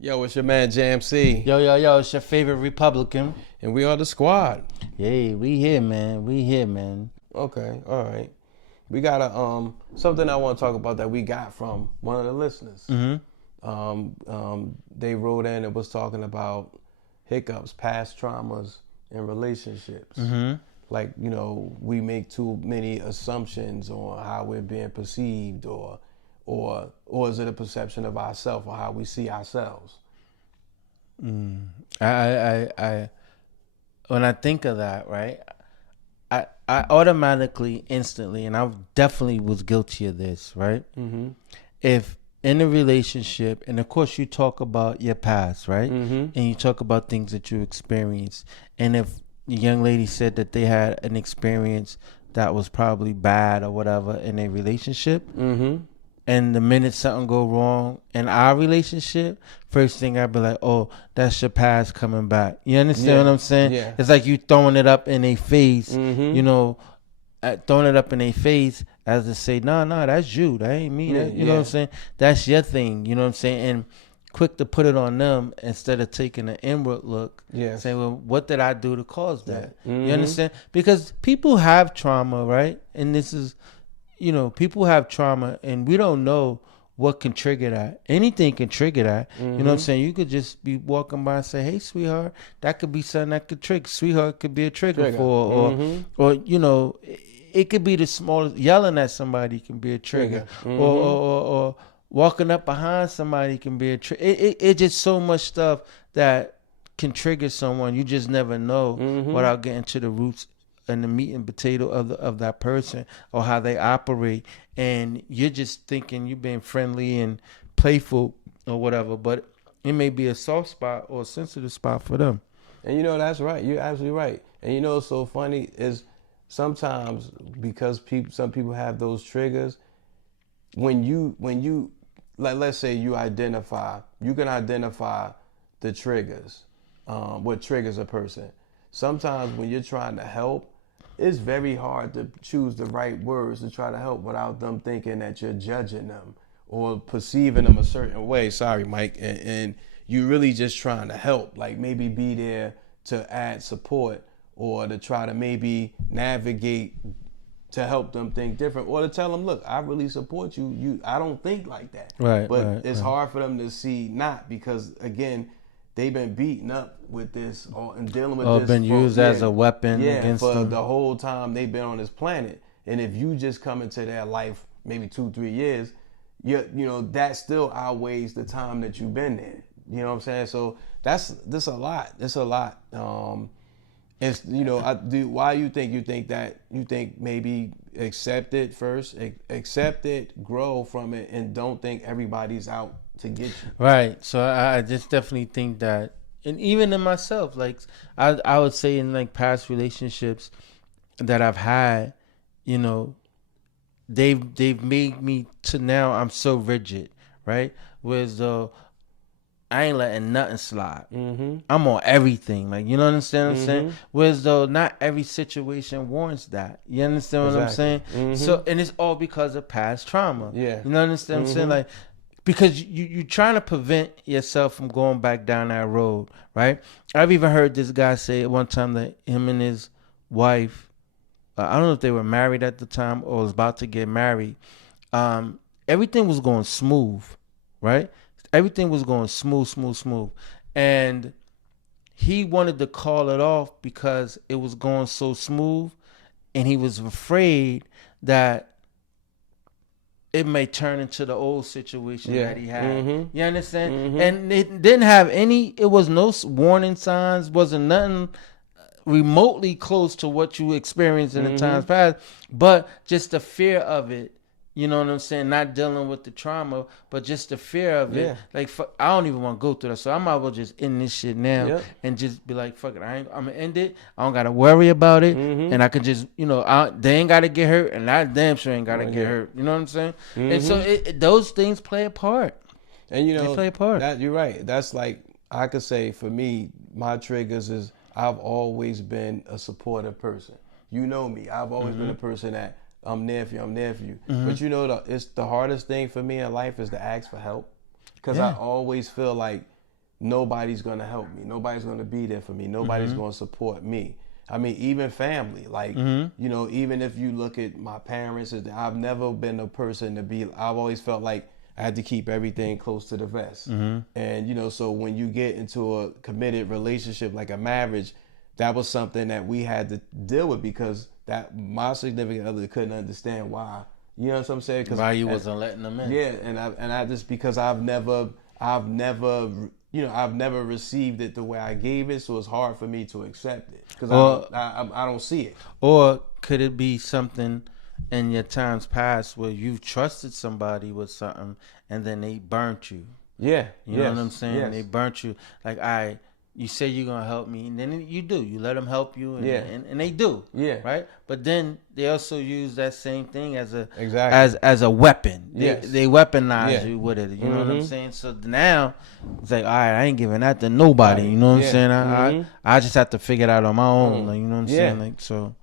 Yo, it's your man JamC, Yo, it's your favorite Republican. and we are the squad. Hey, we here, man. We here, man. Okay, all right. We got a something I want to talk about that we got from one of the listeners. They wrote in and was talking about hiccups, past traumas in relationships. Like, we make too many assumptions on how we're being perceived, or is it a perception of ourselves or how we see ourselves? I when I think of that, right? I automatically, instantly, and I definitely was guilty of this, right? If in a relationship, and of course you talk about your past, right? And you talk about things that you experienced, and if the young lady said that they had an experience that was probably bad or whatever in a relationship, and the minute something go wrong in our relationship, first thing I'd be like, oh, that's your past coming back. You understand what I'm saying? Yeah. It's like you throwing it up in a face, throwing it up in a face as to say, no, that's you. That ain't me. You know what I'm saying? That's your thing. You know what I'm saying? And quick to put it on them instead of taking an inward look. Yes. Saying, well, what did I do to cause that? You understand? Because people have trauma, right? And this is, people have trauma, and we don't know what can trigger that. Anything can trigger that. You know what I'm saying? You could just be walking by and say, hey, sweetheart, that could be something that could trigger. Sweetheart could be a trigger. For, or it could be the smallest, yelling at somebody can be a trigger. Or walking up behind somebody can be a trigger. It's just so much stuff that can trigger someone. You just never know without getting to the roots and the meat and potato of that person or how they operate, and you're just thinking you're being friendly and playful or whatever, but it may be a soft spot or a sensitive spot for them. And that's right. You're absolutely right. And what's so funny is sometimes because some people have those triggers, when you like, let's say you can identify the triggers, what triggers a person. Sometimes when you're trying to help, it's very hard to choose the right words to try to help without them thinking that you're judging them or perceiving them a certain way. Sorry, Mike. And you really just trying to help, like maybe be there to add support or to try to maybe navigate to help them think different, or to tell them, look, I really support you. I don't think like that. But it's hard for them to see not, because again, they've been beaten up with this and dealing with this. Been used as a weapon against for them. the whole time they've been on this planet. And if you just come into their life maybe 2-3 years, that still outweighs the time that you've been there. You know what I'm saying? So that's a lot. It's a lot. It's why you think maybe accept it first, accept it, grow from it, and don't think everybody's out to get you. Right. So I just definitely think that, and even in myself, like I would say in like past relationships that I've had, they've made me to now I'm so rigid, right? Whereas though I ain't letting nothing slide. I'm on everything. Like, you know what I'm saying? Whereas though not every situation warrants that. You understand what I'm saying? So, and it's all because of past trauma. Yeah. You know what I'm saying? Like, because you're trying to prevent yourself from going back down that road, right? I've even heard this guy say at one time that him and his wife, I don't know if they were married at the time or was about to get married, everything was going smooth, right? Everything was going smooth. And he wanted to call it off because it was going so smooth, and he was afraid that it may turn into the old situation that he had. You understand? And it didn't have it was no warning signs, wasn't nothing remotely close to what you experienced in the times past, but just the fear of it. You know what I'm saying? Not dealing with the trauma, but just the fear of it. Like, I don't even want to go through that. So I might as well just end this shit now and just be like, fuck it. I'm going to end it. I don't got to worry about it. And I can just, they ain't got to get hurt. And I damn sure ain't got to get hurt. You know what I'm saying? And so those things play a part. And they play a part. You're right. That's like, I could say for me, my triggers is I've always been a supportive person. You know me. I've always been a person that I'm there for you. But it's the hardest thing for me in life is to ask for help. Because I always feel like nobody's gonna help me. Nobody's gonna be there for me. Nobody's Mm-hmm. gonna support me. I mean, even family, like, Mm-hmm. you know, even if you look at my parents, I've never been a person to be, I've always felt like I had to keep everything close to the vest. Mm-hmm. And, you know, so when you get into a committed relationship, like a marriage, that was something that we had to deal with because that my significant other couldn't understand why. You know what I'm saying? Why you wasn't letting them in? Yeah, and I just because I've never you know I've never received it the way I gave it, so it's hard for me to accept it because I don't see it. Or could it be something in your times past where you trusted somebody with something and then they burnt you? Yeah, You know what I'm saying? Yes. They burnt you. Like, you say you're gonna help me, and then you do. You let them help you, and, Yeah. and they do. Yeah. Right. But then they also use that same thing as a Exactly. as a weapon. Yes. They weaponize Yeah. you with it. You know what I'm Mhm. saying? So now it's like, all right, I ain't giving that to nobody. Right. You know what Yeah. I'm saying? Mhm. I just have to figure it out on my own. Like, you know what I'm Yeah. saying? Like, so.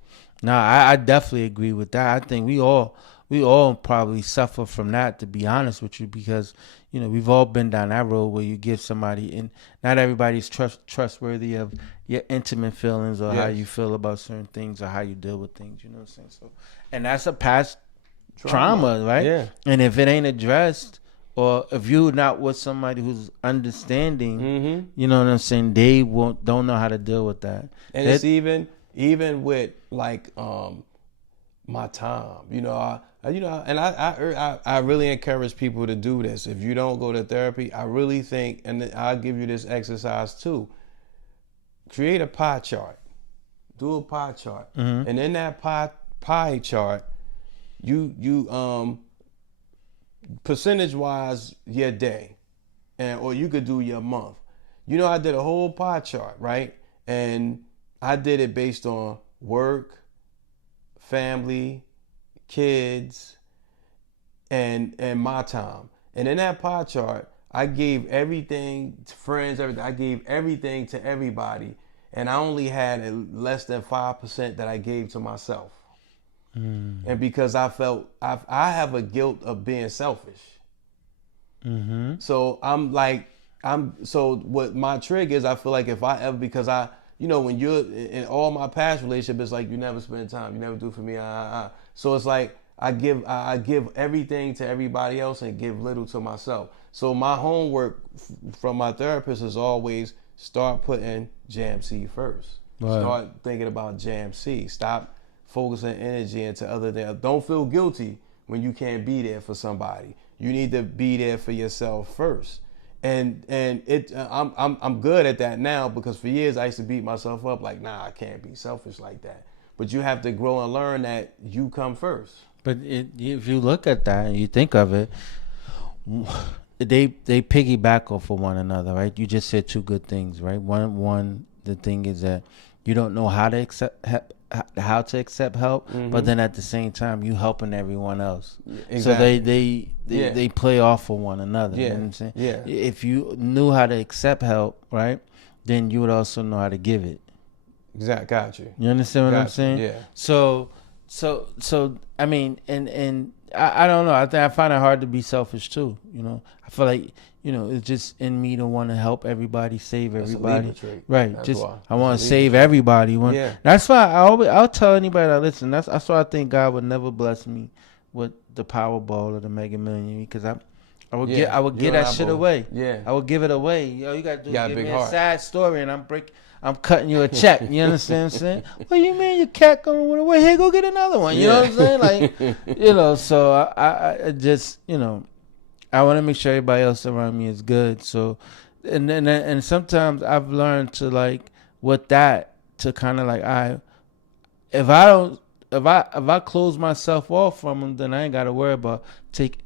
No, I definitely agree with that. I think we all probably suffer from that, to be honest with you, because you know we've all been down that road where you give somebody, and not everybody's trustworthy of your intimate feelings or how Yes. you feel about certain things or how you deal with things. You know what I'm saying? So, and that's a past trauma, right? Yeah. And if it ain't addressed, or if you're not with somebody who's understanding, Mhm. you know what I'm saying, they don't know how to deal with that. And it's even with like my time, you know, I really encourage people to do this. If you don't go to therapy, I really think, and I'll give you this exercise too. Create a pie chart. Do a pie chart, and in that pie chart, you percentage wise your day, and or you could do your month. You know, I did a whole pie chart, right? And I did it based on work, family, kids, and my time. And in that pie chart, I gave everything to friends, everything. I gave everything to everybody, and I only had less than 5% that I gave to myself. And because I felt I have a guilt of being selfish. So so what my trick is, I feel like if I ever, because you know, when you're in all my past relationships, it's like you never spend time, you never do for me. So it's like I give everything to everybody else and give little to myself. So my homework from my therapist is always start putting JamC first. Right. Start thinking about JamC. Stop focusing energy into other things. Don't feel guilty when you can't be there for somebody. You need to be there for yourself first. And I'm good at that now, because for years I used to beat myself up like, nah, I can't be selfish like that. But you have to grow and learn that you come first. But if you look at that and you think of it, they piggyback off of one another, right? You just said two good things, right? One the thing is that you don't know how to accept help, but then at the same time you helping everyone else. Exactly. So they play off of one another. Yeah. You know what I'm saying? Yeah. If you knew how to accept help, right, then you would also know how to give it. Exactly. Got you. You understand what I'm Got you. saying? Yeah. So I mean, and I don't know. I think I find it hard to be selfish too. You know, I feel like, you know, it's just in me to want to help everybody, save That's everybody. a Libra trait. Right. That's Just why. I want That's to a save Libra trait. everybody. Yeah. That's why I'll tell anybody that listen. That's why I think God would never bless me with the Powerball or the Mega Million, because I would Yeah. I would You give and that I shit both. away. Yeah. I would give it away. Yo, you gotta do got a give big me heart. a sad story, and I'm cutting you a check. You understand what I'm saying? What you mean your cat going to away? Hey, go get another one. You know what I'm saying? Like, you know, so I just, you know, I want to make sure everybody else around me is good. So, and sometimes I've learned to, like, with that, to kind of like, if I close myself off from them, then I ain't got to worry about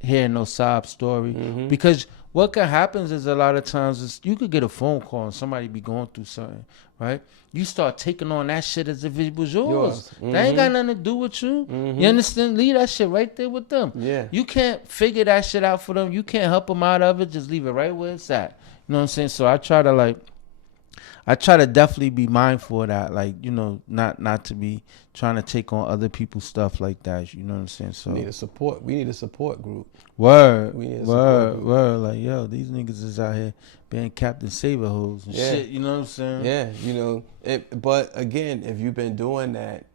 hearing no sob story. Because what can happen is a lot of times is you could get a phone call and somebody be going through something, right? You start taking on that shit as if it was yours. That ain't got nothing to do with you. You understand? Leave that shit right there with them. Yeah. You can't figure that shit out for them. You can't help them out of it. Just leave it right where it's at. You know what I'm saying? So I try to, like, I try to definitely be mindful of that, like, not to be trying to take on other people's stuff like that. You know what I'm saying? So We need a support group. word, We need a support word, group. word. Like, yo, these niggas is out here being Captain Saber hoes and shit. You know what I'm saying? Yeah, but again, if you've been doing that,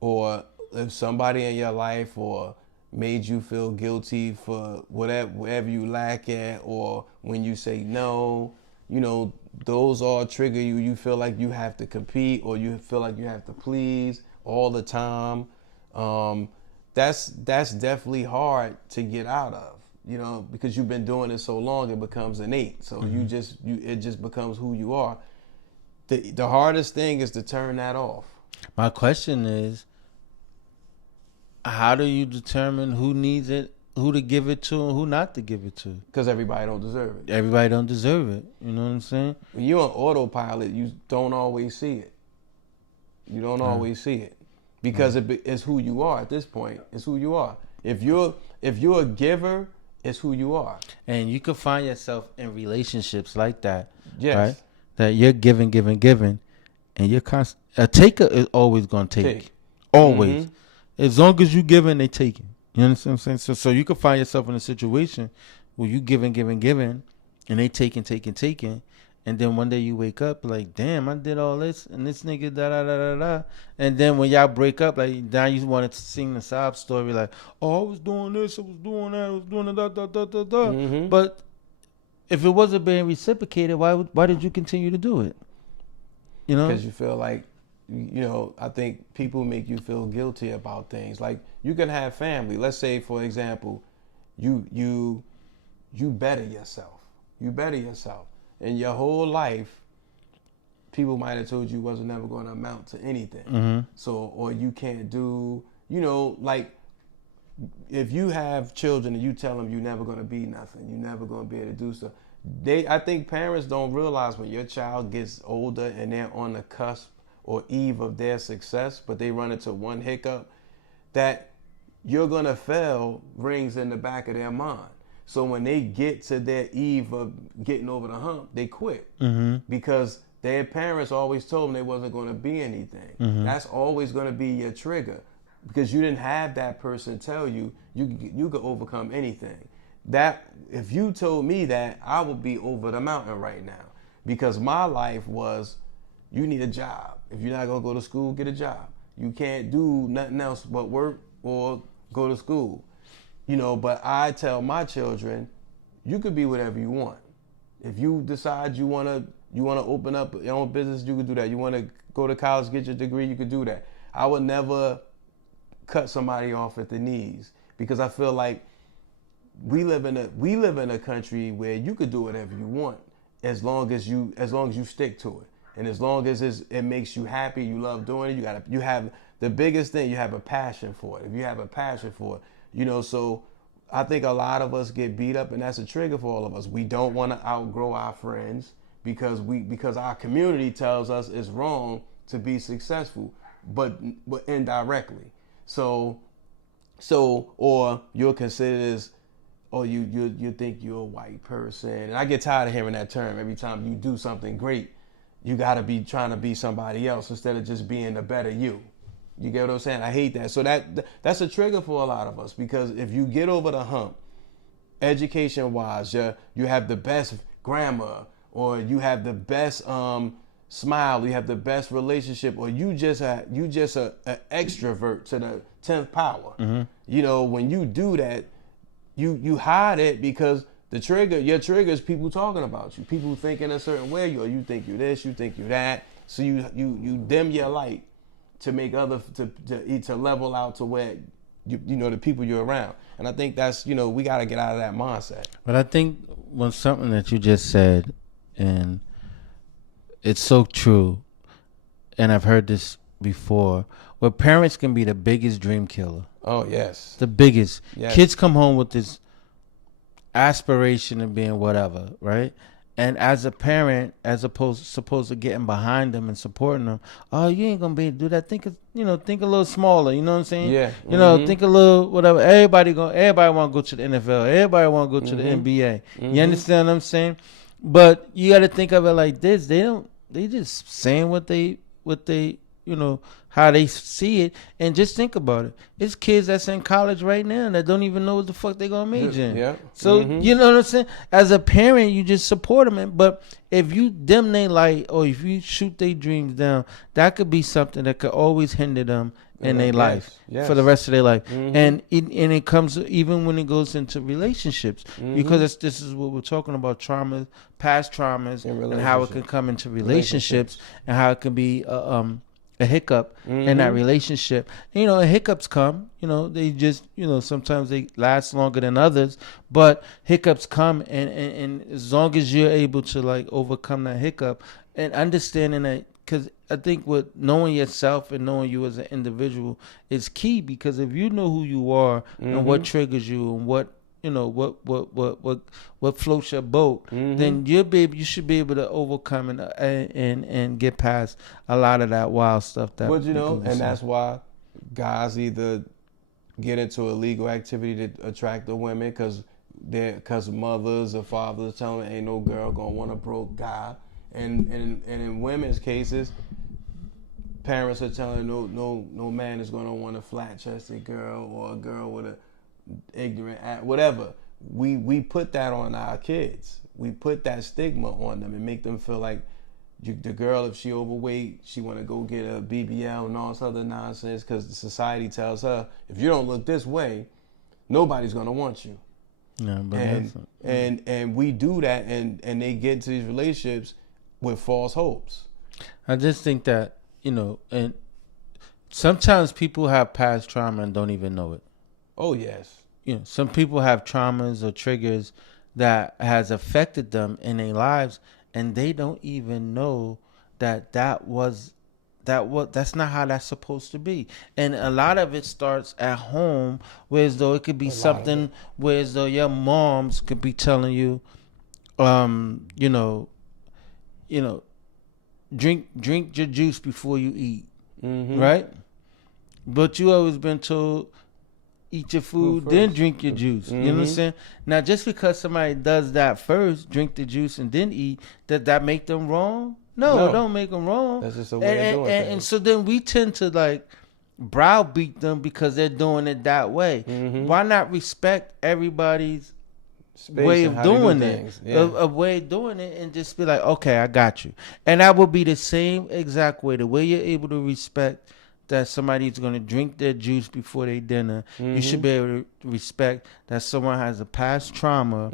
or if somebody in your life or made you feel guilty for whatever you lack at, or when you say no, those all trigger you. You feel like you have to compete, or you feel like you have to please all the time. That's definitely hard to get out of, because you've been doing it so long, it becomes innate. So it just becomes who you are. The hardest thing is to turn that off. My question is, how do you determine who needs it, who to give it to, and who not to give it to? Because everybody don't deserve it. Everybody don't deserve it. You know what I'm saying? When you're on autopilot, you don't always see it. You don't always see it, because it's who you are at this point. It's who you are. If you're a giver, it's who you are. And you can find yourself in relationships like that. Yes. Right? That you're giving, and you're constant. A taker is always gonna take. Always. Mm-hmm. As long as you giving, they taking. You understand what I'm saying? So you can find yourself in a situation where you giving, and they taking, and then one day you wake up like, damn, I did all this, and this nigga da da da da da. And then when y'all break up, like, now you wanted to sing the sob story, like, oh, I was doing this, I was doing that, I was doing da da da da da. Mm-hmm. But if it wasn't being reciprocated, why did you continue to do it? Because you feel like, I think people make you feel guilty about things. Like, you can have family. Let's say, for example, you better yourself. You better yourself. In your whole life, people might have told you wasn't never going to amount to anything. Mm-hmm. So, or you can't do, like, if you have children and you tell them you're never going to be nothing, you're never going to be able to do stuff. I think parents don't realize when your child gets older and they're on the cusp or eve of their success, but they run into one hiccup, that you're going to fail rings in the back of their mind. So when they get to their eve of getting over the hump, they quit. Mm-hmm. Because their parents always told them they wasn't going to be anything. Mm-hmm. That's always going to be your trigger, because you didn't have that person tell you could overcome anything. That, if you told me that, I would be over the mountain right now, because my life was, you need a job. If you're not going to go to school, get a job. You can't do nothing else but work or go to school. But I tell my children, you could be whatever you want. If you decide you want to open up your own business, you could do that. You want to go to college, get your degree, you could do that. I would never cut somebody off at the knees, because I feel like we live in a country where you could do whatever you want, as long as you stick to it, and as long as it makes you happy, you love doing it. You have the biggest thing, you have a passion for it. If you have a passion for it, so I think a lot of us get beat up, and that's a trigger for all of us. We don't want to outgrow our friends because our community tells us it's wrong to be successful, but indirectly. So or you're considered as, or you think you're a white person. And I get tired of hearing that term. Every time you do something great, you got to be trying to be somebody else instead of just being the better you. You get what I'm saying? I hate that. So that's a trigger for a lot of us, because if you get over the hump, education-wise, you have the best grammar, or you have the best smile, you have the best relationship, or you just an extrovert to the 10th power. Mm-hmm. When you do that, you hide it, because your trigger is people talking about you, people thinking a certain way, or you think you this, you think you that. So you dim your light to make to level out to where the people you're around. And I think that's, we got to get out of that mindset. But I think something that you just said, and it's so true, and I've heard this before, where parents can be the biggest dream killer. Oh, yes. The biggest. Yes. Kids come home with this aspiration of being whatever, right? And as a parent, supposed to getting behind them and supporting them, oh, you ain't gonna be able to do that. Think a little smaller. You know what I'm saying? Yeah. Think a little whatever. Everybody want to go to the NFL. Everybody want to go to the NBA. You understand what I'm saying? But you got to think of it like this: they don't. they just saying what they how they see it. And just think about it. It's kids that's in college right now that don't even know what the fuck they gonna major in. Yeah. So you know what I'm saying? As a parent, you just support them. But if you dim their light or if you shoot their dreams down, that could be something that could always hinder them in their life for the rest of their life. And it comes even when it goes into relationships, because this is what we're talking about: traumas, past traumas, and how it can come into relationships and how it can be a hiccup in that relationship. And, hiccups come, they just, sometimes they last longer than others, but hiccups come, and as long as you're able to like overcome that hiccup and understanding that, because I think with knowing yourself and knowing you as an individual is key, because if you know who you are and what triggers you and what what floats your boat, then you should be able to overcome and get past a lot of that wild stuff. But and that's why guys either get into illegal activity to attract the women because mothers or fathers tell them ain't no girl gonna want a broke guy, and in women's cases, parents are telling no man is gonna want a flat chested girl or a girl with a ignorant whatever. We put that on our kids. We put that stigma on them and make them feel like the girl, if she overweight, she want to go get a BBL and all this other nonsense because the society tells her if you don't look this way, nobody's gonna want you. No, but and we do that, and they get into these relationships with false hopes. I just think that and sometimes people have past trauma and don't even know it. Oh yes. Some people have traumas or triggers that has affected them in their lives, and they don't even know that's not how that's supposed to be. And a lot of it starts at home, whereas though it could be something whereas though your moms could be telling you, drink your juice before you eat, right? But you always been told, eat your food, then drink your juice. You know what I'm saying? Now, just because somebody does that first, drink the juice and then eat, that make them wrong? No, it don't make them wrong. That's just a way of doing things. And so then we tend to like browbeat them because they're doing it that way. Why not respect everybody's way of doing it, a way of doing it, and just be like, okay, I got you. And that would be the same exact way. The way you're able to respect that somebody's going to drink their juice before their dinner, you should be able to respect that someone has a past trauma,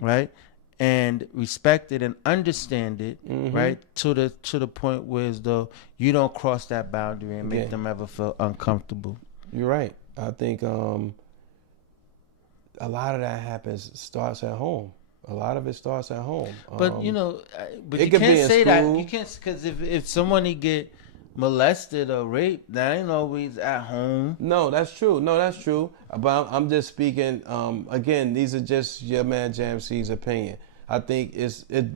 right? And respect it and understand it, right? To the point where as though you don't cross that boundary and make them ever feel uncomfortable. You're right. I think a lot of that starts at home. A lot of it starts at home. But you can't say that. You can't, because if somebody get molested or raped, that ain't always at home. No, that's true. But I'm just speaking. Again, these are just your man JamC's opinion. I think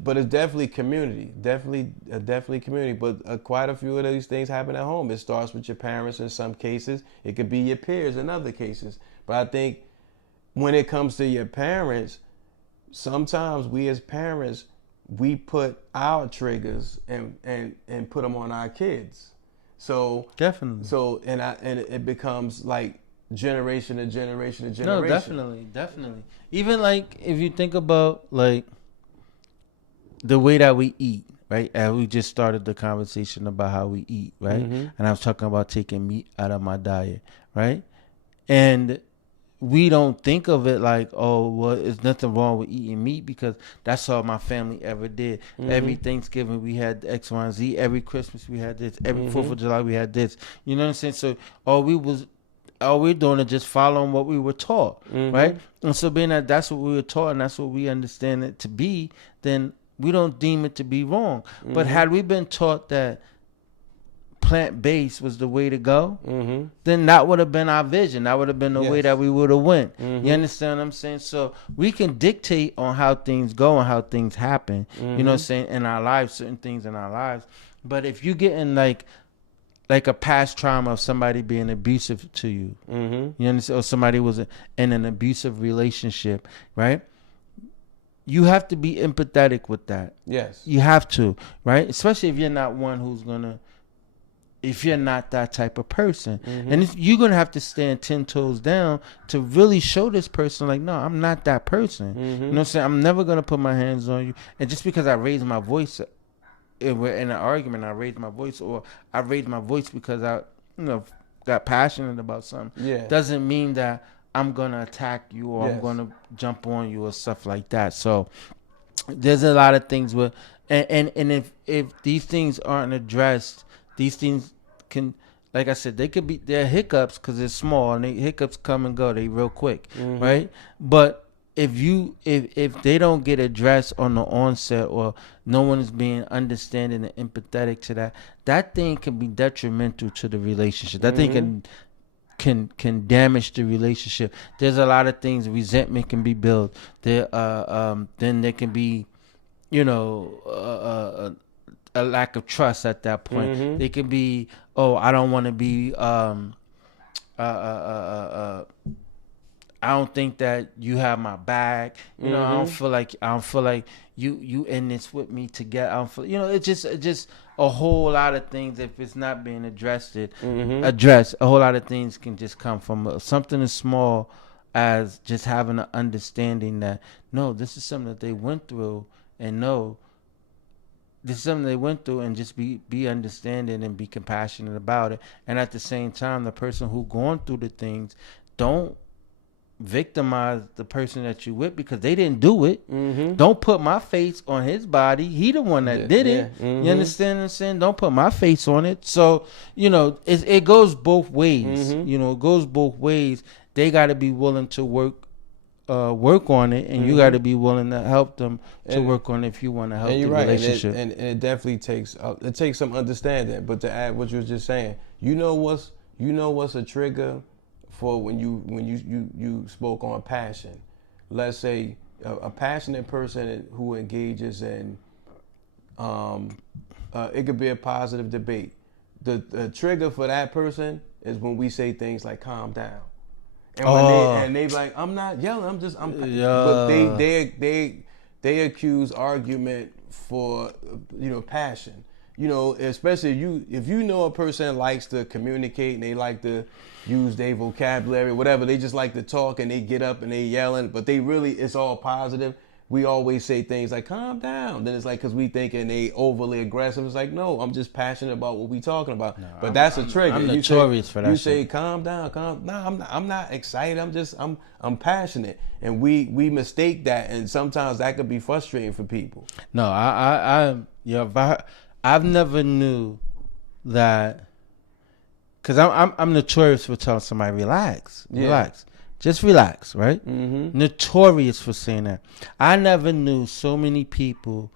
but it's definitely community. Definitely community. But quite a few of these things happen at home. It starts with your parents in some cases. It could be your peers in other cases. But I think when it comes to your parents, sometimes we as parents, we put our triggers and put them on our kids. So definitely. So and it becomes like generation to generation to generation. No, definitely. Even like if you think about like the way that we eat, right? And we just started the conversation about how we eat, right? And I was talking about taking meat out of my diet, right? And we don't think of it like, oh, well, there's nothing wrong with eating meat because that's all my family ever did. Every Thanksgiving we had X, Y, and Z. Every Christmas we had this. Every 4th of July we had this. You know what I'm saying? So all we're doing is just following what we were taught, right? And so being that that's what we were taught and that's what we understand it to be, then we don't deem it to be wrong. But had we been taught that plant-based was the way to go, then that would have been our vision. That would have been the way that we would have went. You understand what I'm saying? So we can dictate on how things go and how things happen, you know what I'm saying, in our lives, certain things in our lives. But if you get in like a past trauma of somebody being abusive to you, you understand, or somebody was in an abusive relationship, right? you have to be empathetic with that. Yes. You have to, right? Especially if you're not one who's gonna, if you're not that type of person. And if you're gonna have to stand 10 toes down to really show this person, like, no, I'm not that person. You know what I'm saying? I'm never gonna put my hands on you. And just because I raise my voice, if we're in an argument, I raise my voice, or I raise my voice because I, got passionate about something. Yeah. Doesn't mean that I'm gonna attack you or I'm Yes. gonna jump on you or stuff like that. So there's a lot of things with, and if these things aren't addressed, these things can, like I said, they could be, they're hiccups because they're small, and hiccups come and go, they real quick, right? But if they don't get addressed on the onset, or no one is being understanding and empathetic to that thing can be detrimental to the relationship. That thing can damage the relationship. There's a lot of things. Resentment can be built. Then there can be, a lack of trust at that point. It can be, oh, I don't want to be I don't think that you have my back. I don't feel like you in this with me together. I don't feel, it's just a whole lot of things. If it's not being addressed, a whole lot of things can just come from something as small as just having an understanding that, no, this is something that they went through, and no, this is something they went through, and just be understanding and be compassionate about it. And at the same time, the person who going through the things, don't victimize the person that you with, because they didn't do it. Don't put my face on his body. He the one that did it. You understand what I'm saying? Don't put my face on it. So it goes both ways. It goes both ways. They got to be willing to work on it, and you got to be willing to help them to work on it if you want to help the relationship. And it definitely takes some understanding. But to add what you were just saying, what's a trigger for when you spoke on passion. Let's say a passionate person who engages in it could be a positive debate. The trigger for that person is when we say things like "calm down," and when they like, "I'm not yelling, but they accuse argument for passion. Especially if you know a person likes to communicate and they like to use their vocabulary, whatever, they just like to talk and they get up and they yelling, but it's all positive. We always say things like "calm down." Then it's like, because we thinking they overly aggressive. It's like, no, I'm just passionate about what we talking about. No, but that's a trigger. I'm notorious for that. You say "calm down," No, I'm not excited. I'm passionate, and we mistake that, and sometimes that could be frustrating for people. No, I've never knew that, because I'm notorious for telling somebody relax, just relax, right? Notorious for saying that. I never knew so many people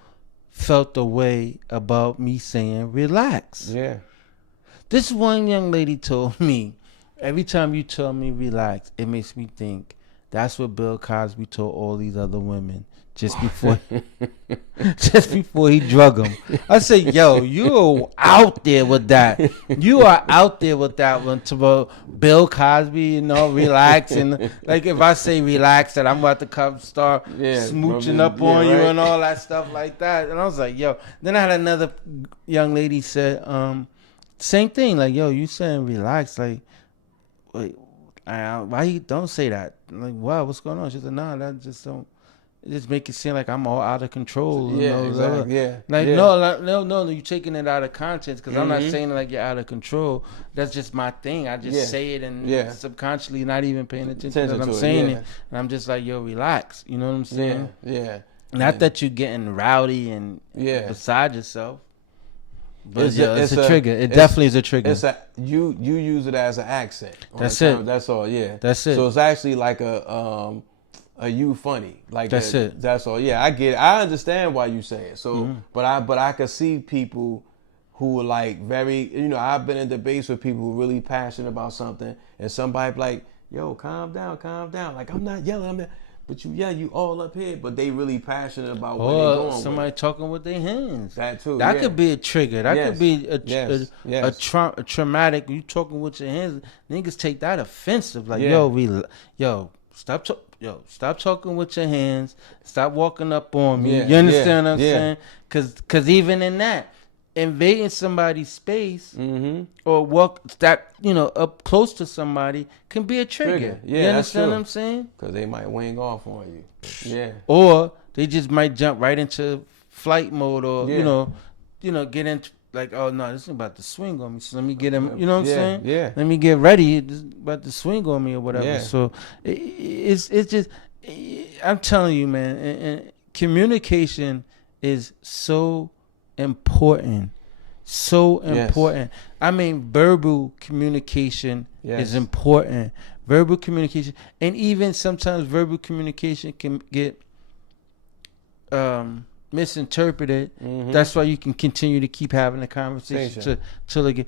felt the way about me saying relax. Yeah. This one young lady told me, every time you tell me relax, it makes me think that's what Bill Cosby told all these other women just before he drug them. I said, yo, you're out there with that. You are out there with that one to Bill Cosby, relax. And like, if I say relax, that I'm about to come start smooching up on you and all that stuff like that. And I was like, yo. Then I had another young lady said, same thing. Like, yo, you saying relax. Like, wait, why you don't say that? I'm like, wow, what's going on? She said, nah, that just don't. It just make it seem like I'm all out of control. Exactly. No, you're taking it out of context, because I'm not saying it like you're out of control. That's just my thing. I just say it and subconsciously not even paying attention to what I'm saying it. And I'm just like, yo, relax. You know what I'm saying? Yeah. Not that you're getting rowdy and beside yourself. But it's a trigger. It definitely is a trigger. You use it as an accent. That's it. That's all. Yeah. That's it. So it's actually like a you funny, like that's it. That's all. Yeah, I get it. I understand why you say it. So, but I could see people who are like very, I've been in debates with people who are really passionate about something, and somebody like, yo, calm down. Like, I'm not yelling, but you all up here, but they really passionate about what they're going somebody with. talking with their hands. That too. That could be a trigger. That could be a traumatic. You talking with your hands, niggas take that offensive. Like, yo, stop. yo, stop talking with your hands. Stop walking up on me. Yeah, You understand yeah, what I'm yeah. saying? Cause even in that, invading somebody's space Mm-hmm. or walk that up close to somebody can be a trigger. Yeah, You that's understand true. what I'm saying? Because they might wing off on you. Yeah. Or they just might jump right into flight mode, or Yeah. get into like, oh no, this is about to swing on me. So let me get him. You know what I'm Yeah, saying? yeah. Let me get ready. This is about to swing on me or whatever. Yeah. So it's just, I'm telling you, man. And communication is so important. So Yes. important. I mean, verbal communication Yes. is important. Verbal communication, and even sometimes verbal communication can get misinterpreted. Mm-hmm. That's why you can continue to keep having the conversation till it get.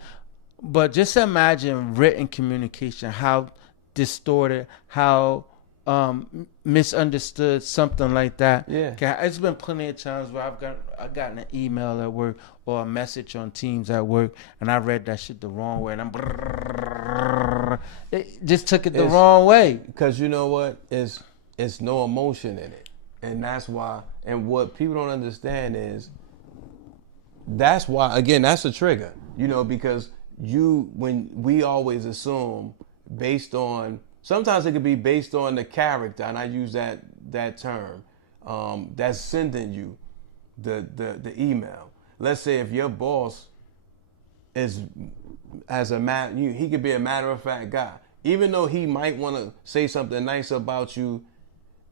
But just imagine written communication, how distorted, how misunderstood something like that. Yeah. It's been plenty of times where I've gotten an email at work or a message on Teams at work, and I read that shit the wrong way, and it just took it the wrong way. Because you know what? It's no emotion in it. And that's why, and what people don't understand is, that's why, again, that's a trigger. Because when we always assume based on, sometimes it could be based on the character, and I use that term, that's sending you the email. Let's say if your boss he could be a matter of fact guy. Even though he might want to say something nice about you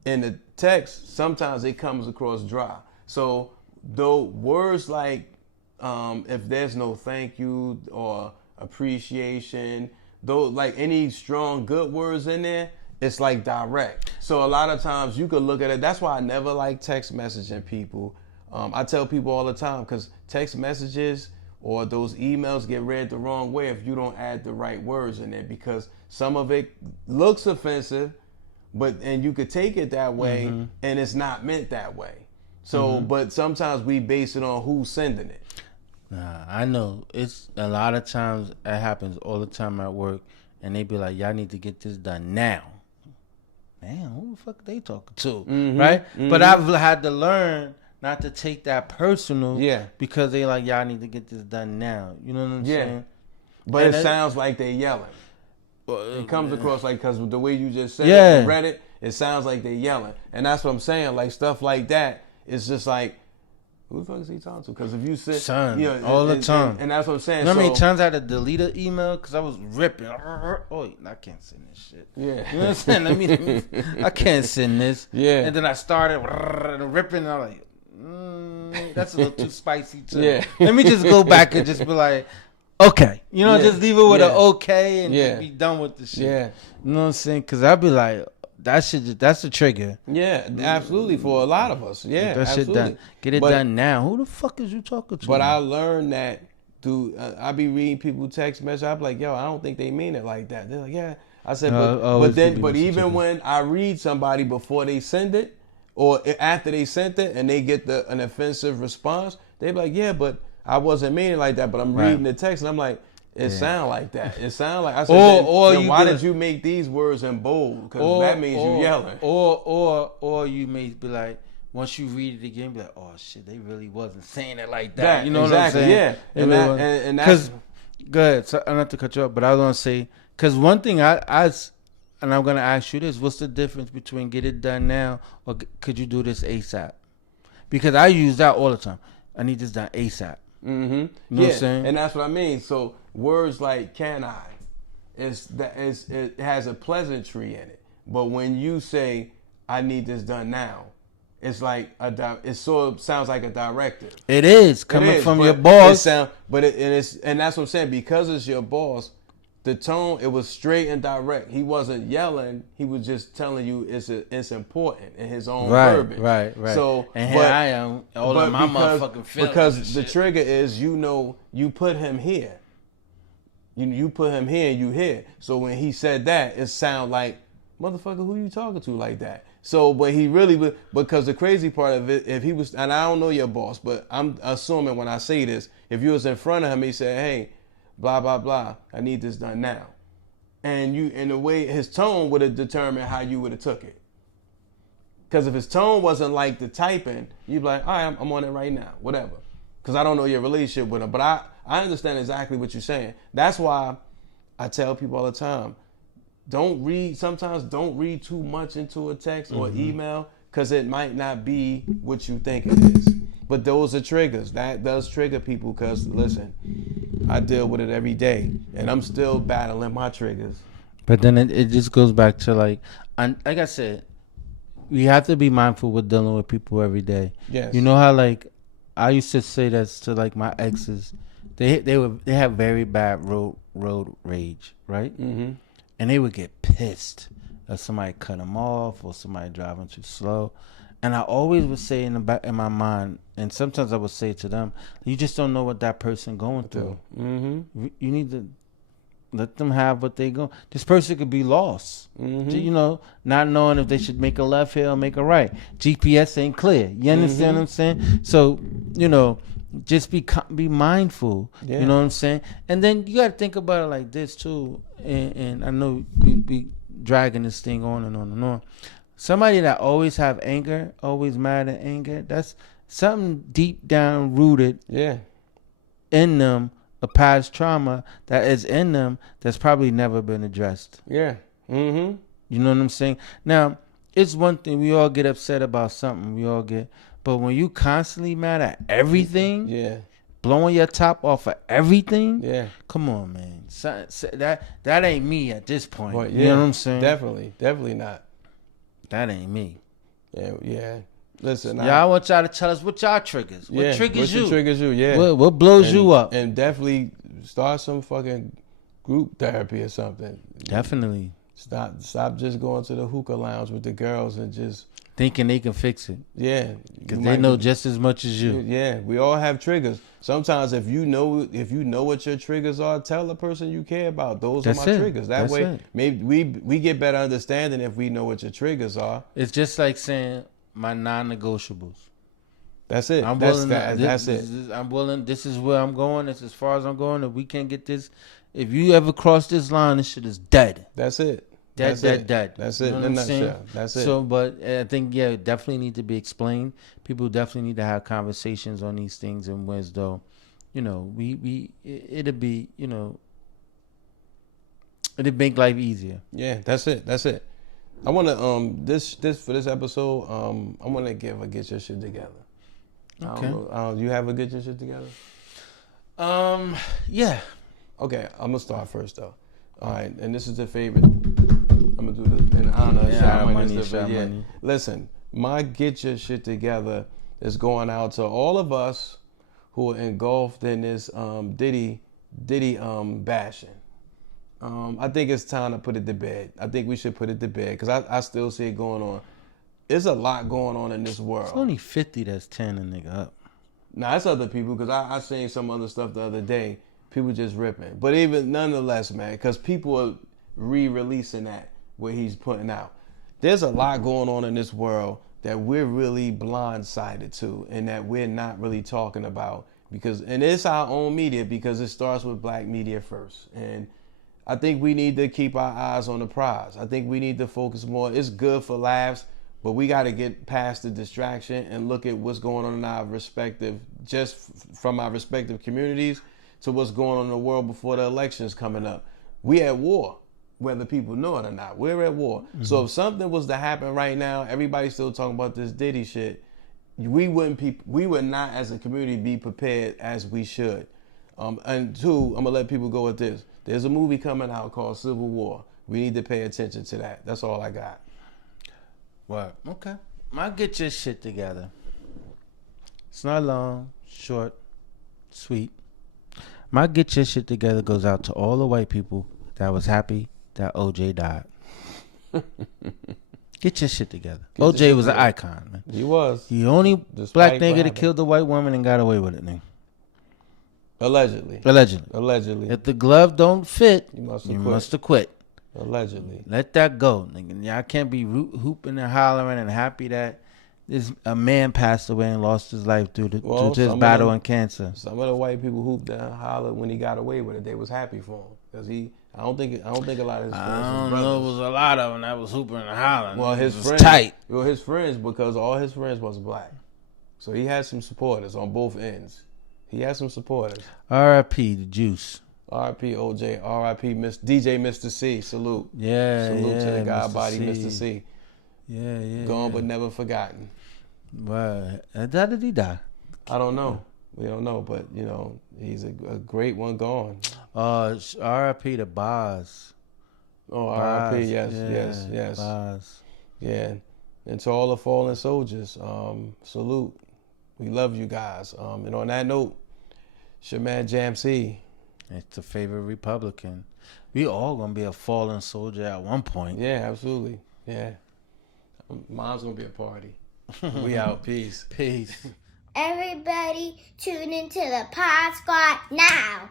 in the text, sometimes it comes across dry. So though words like, if there's no thank you or appreciation, though, like any strong good words in there, it's like direct. So a lot of times you could look at it. That's why I never like text messaging people. I tell people all the time, because text messages or those emails get read the wrong way if you don't add the right words in there, because some of it looks offensive, and you could take it that way, mm-hmm. and it's not meant that way. So, mm-hmm. But sometimes we base it on who's sending it. Nah, I know it's a lot of times it happens all the time at work, and they be like, "Y'all need to get this done now." Man, who the fuck they talking to, mm-hmm. right? Mm-hmm. But I've had to learn not to take that personal, because they like, y'all need to get this done now. You know what I'm saying? But and it sounds like they yelling. It comes across like, because the way you just said it, read it, it sounds like they yelling. And that's what I'm saying. Like stuff like that, it's just like, who the fuck is he talking to? Because if you sit, all the time. And that's what I'm saying. You know how many times I had to delete an email because I was ripping. Oh, I can't send this shit. Yeah. You know what I'm saying? Let me I can't send this. Yeah. And then I started ripping, and I'm like, that's a little too spicy too. Yeah. Let me just go back and just be like, okay. Just leave it with an okay and just be done with the shit. Yeah. You know what I'm saying? Because I'd be like, that's a trigger. Yeah, absolutely, for a lot of us. Yeah, that absolutely. Shit done. Get it done now. Who the fuck is you talking to? But I learned that through, I be reading people text messages. I be like, yo, I don't think they mean it like that. They're like, yeah. I said, but even when I read somebody before they send it, or after they sent it and they get an offensive response, they be like, yeah, but I wasn't meaning like that. But I'm reading the text and I'm like, it sound like that. It sound like, I said, then why did you make these words in bold? Because that means you yelling. Or you may be like, once you read it again, be like, oh shit, they really wasn't saying it like that. You know exactly, what I'm saying? Yeah. And that's, good. So I don't have to cut you up, but I was gonna say, because one thing and I'm gonna ask you this: what's the difference between get it done now or could you do this ASAP? Because I use that all the time. I need this done ASAP. Mm-hmm. You know what I'm saying? And that's what I mean. So words like "can I," it has a pleasantry in it. But when you say "I need this done now," it's like it sort of sounds like a directive. It is coming from your boss. And that's what I'm saying, because it's your boss. The tone, it was straight and direct. He wasn't yelling. He was just telling you it's important in his own verbiage. Right. So, and here I am, all of my motherfucking feelings. Because the trigger is, you put him here. You put him here and you here. So when he said that, it sounded like, motherfucker, who you talking to like that? So, but he really, because the crazy part of it, if he was, and I don't know your boss, but I'm assuming when I say this, if you was in front of him, he said, hey, blah, blah, blah, I need this done now. And in a way, his tone would have determined how you would have took it. Because if his tone wasn't like the typing, you'd be like, all right, I'm on it right now, whatever. Because I don't know your relationship with him. But I understand exactly what you're saying. That's why I tell people all the time, sometimes don't read too much into a text or email, because it might not be what you think it is. But those are triggers. That does trigger people, because, listen, I deal with it every day, and I'm still battling my triggers. But then it just goes back to like I said, we have to be mindful with dealing with people every day. Yes. You know how like I used to say that to like my exes. They have very bad road rage, right? Mm-hmm. And they would get pissed if somebody cut them off or somebody driving too slow. And I always would say in the back in my mind, and sometimes I would say to them, you just don't know what that person going through. Mm-hmm. You need to let them have what they go. This person could be lost. Mm-hmm. You know, not knowing if they should make a left here or make a right. GPS ain't clear. You understand what I'm saying? So, you know, just be mindful. Yeah. You know what I'm saying? And then you got to think about it like this too. And I know we be dragging this thing on and on and on. Somebody that always have anger, always mad and anger, that's something deep down rooted in them, a past trauma that is in them that's probably never been addressed. Yeah. Mm-hmm. You know what I'm saying? Now, it's one thing, we all get upset about something. But when you constantly mad at everything, blowing your top off of everything, come on, man. That ain't me at this point. But, you know what I'm saying? Definitely not. That ain't me. Yeah. Listen, I want y'all to tell us what y'all triggers. What triggers you? Triggers you? Yeah. What blows you up? And definitely start some fucking group therapy or something. Definitely. Stop just going to the hookah lounge with the girls and just thinking they can fix it. Yeah. Because they know just as much as you. Yeah. We all have triggers. Sometimes if you know what your triggers are, tell the person you care about. Those are my triggers. That way, maybe we get better understanding if we know what your triggers are. It's just like saying my non-negotiables. That's it. That's it. I'm willing. This is where I'm going. This is as far as I'm going. If we can't get this, if you ever cross this line, this shit is dead. That's it. Dead. That's it. You know in a nutshell. That's it. So, but I think it definitely need to be explained. People definitely need to have conversations on these things, and whereas though, you know, it'll be, you know, it'll make life easier. Yeah, that's it. I want to this for this episode. I want to give a get your shit together. Okay. You have a get your shit together? Yeah. Okay, I'm gonna start first though. All right, and this is the favorite. I'm gonna do this in honor of Shot Money. Listen, my get your shit together is going out to all of us who are engulfed in this Diddy bashing. I think it's time to put it to bed. I think we should put it to bed because I still see it going on. There's a lot going on in this world. It's only 50 that's tearing a nigga up. Nah, that's other people because I seen some other stuff the other day. People just ripping. But even nonetheless, man, because people are re-releasing that, what he's putting out. There's a lot going on in this world that we're really blindsided to and that we're not really talking about. And it's our own media because it starts with black media first. And I think we need to keep our eyes on the prize. I think we need to focus more. It's good for laughs, but we got to get past the distraction and look at what's going on in our respective, from our respective communities to what's going on in the world before the elections coming up. We at war, whether people know it or not. We're at war. Mm-hmm. So if something was to happen right now, everybody's still talking about this Diddy shit. We would not as a community be prepared as we should. And two, I'm gonna let people go with this. There's a movie coming out called Civil War. We need to pay attention to that. That's all I got. What? Okay. I'll get your shit together. It's not long, short, sweet. My get your shit together goes out to all the white people that was happy that OJ died. Get your shit together. OJ was an icon, man. He was. The only black nigga that killed a white woman and got away with it, nigga. Allegedly. If the glove don't fit, you must have quit. Allegedly. Let that go, nigga. Y'all can't be hooping and hollering and happy that a man passed away and lost his life due to his battle and cancer. Some of the white people hooped and hollered when he got away with it. They was happy for him because I don't think a lot of his friends I was don't brothers. know. It was a lot of them that was hooping and hollering. Well, his was friends, tight. Well, his friends, because all his friends was black, so he had some supporters on both ends. He had some supporters. R.I.P. the Juice. R.I.P. OJ. R.I.P. DJ Mr. C. Salute. Yeah, Salute to the God Mr. body, C. Mr. C. Yeah. Gone but never forgotten. Right. How did he die? I don't know. We don't know, but you know, he's a great one gone. R.I.P. to Boz. Oh, R.I.P. Boz. Yes. Boz. Yeah. And to all the fallen soldiers, salute. We love you guys. And on that note, it's your man JamC. It's the favorite Republican. We all gonna be a fallen soldier at one point. Yeah, absolutely. Yeah. Mine's gonna be a party. We out. Peace. Peace. Everybody tune into the Pod Squad now.